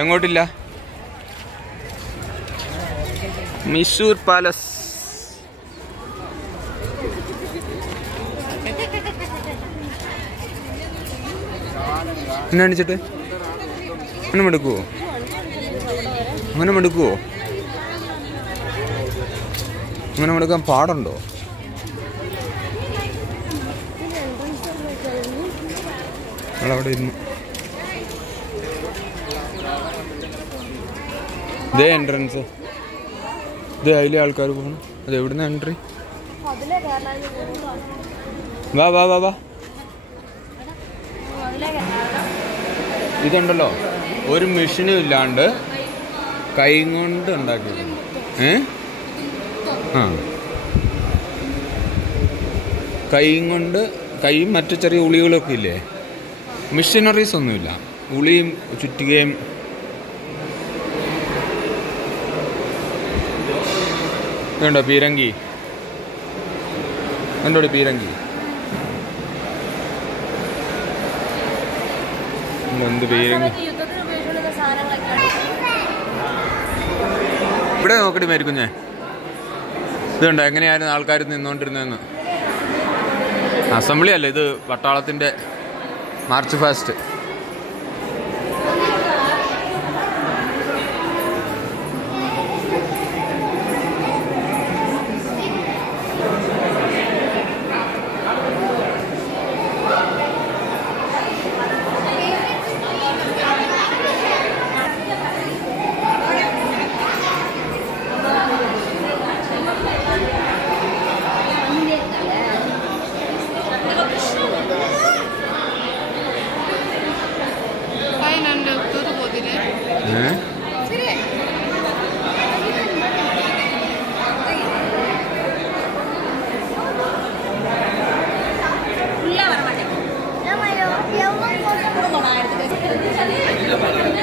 എങ്ങോട്ടില്ല? Mysore palace. എന്നെ അടിച്ചിട്ട് അങ്ങനെ മെടുക്കുവോ? അങ്ങനെ മെടുക്കുവോ? അങ്ങനെ മെടുക്കാൻ പാടുണ്ടോ? അവിടെ ഇരുന്നു. ഇതേ എൻട്രൻസ്, ഇത് അതിലെ ആൾക്കാർ പോകണം. അത് എവിടുന്ന എൻട്രി? വാ വാ വാ വാ. ഇതുണ്ടല്ലോ, ഒരു മെഷീനും ഇല്ലാണ്ട് കൈ കൊണ്ട് ഉണ്ടാക്കിയത്. കൈയും മറ്റു ചെറിയ ഉളികളൊക്കെ ഇല്ലേ, മെഷീനറീസ് ഒന്നുമില്ല. ഉളിയും ചുറ്റികയും. ഇതുണ്ടോ പീരങ്കി? എന്തോടി പീരങ്കി? എന്ത് പീരങ്കി? ഇവിടെ നോക്കടി മരിക്കുഞ്ഞേ. ഇതുണ്ടോ എങ്ങനെയായിരുന്നു ആൾക്കാർ നിന്നോണ്ടിരുന്നതെന്ന്. അസംബ്ലി അല്ല, ഇത് പട്ടാളത്തിൻ്റെ മാർച്ച് ഫാസ്റ്റ്.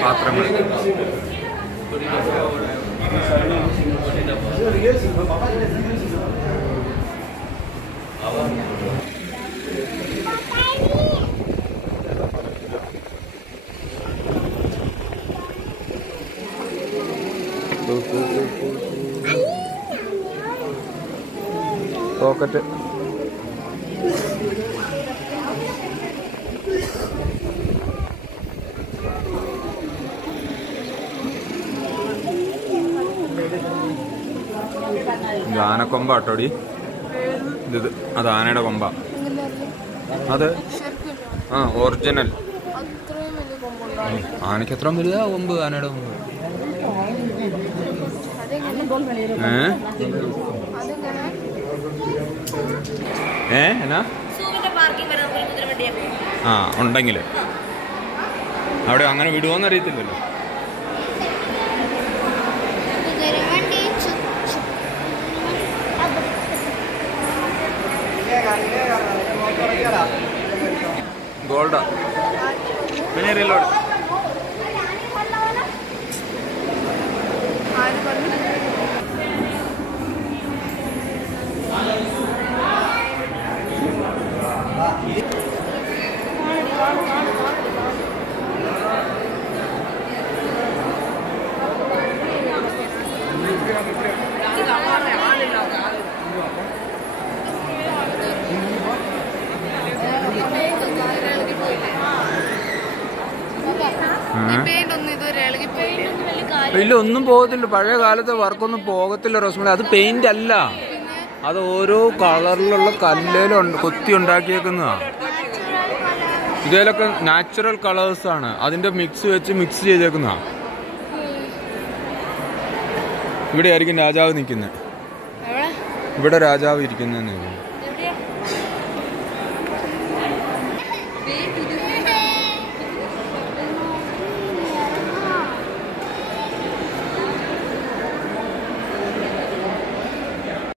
പാത്രങ്ങൾ. റോക്കറ്റ്. ആനക്കൊമ്പാട്ടോടി ഇത്. അത് ആനയുടെ കൊമ്പ. അത് ഒറിജിനൽ. ആനയ്ക്ക് എത്ര വലുതാ കൊമ്പ്? ആനയുടെ കൊമ്പ്. എന്നാ ഉണ്ടെങ്കിൽ അവിടെ അങ്ങനെ വിടുവോന്ന് അറിയത്തില്ലല്ലോ. ഗോൾഡാ പിന്നെ റീലോഡ്. ഇല്ല, ഒന്നും പോകത്തില്ല. പഴയ കാലത്തെ വർക്കൊന്നും പോകത്തില്ല റോസ്മല. അത് പെയിന്റ് അല്ല, അത് ഓരോ കളറിലുള്ള കല്ലിലും കൊത്തി ഉണ്ടാക്കിയേക്കുന്നതാ. ഇതിലൊക്കെ നാച്ചുറൽ കളേഴ്സ് ആണ്, അതിന്റെ മിക്സ് ചെയ്തേക്കുന്നതാ. ഇവിടെ ആയിരിക്കും രാജാവ് നിൽക്കുന്നത്. ഇവിടെ രാജാവ് ഇരിക്കുന്നതെന്ന്.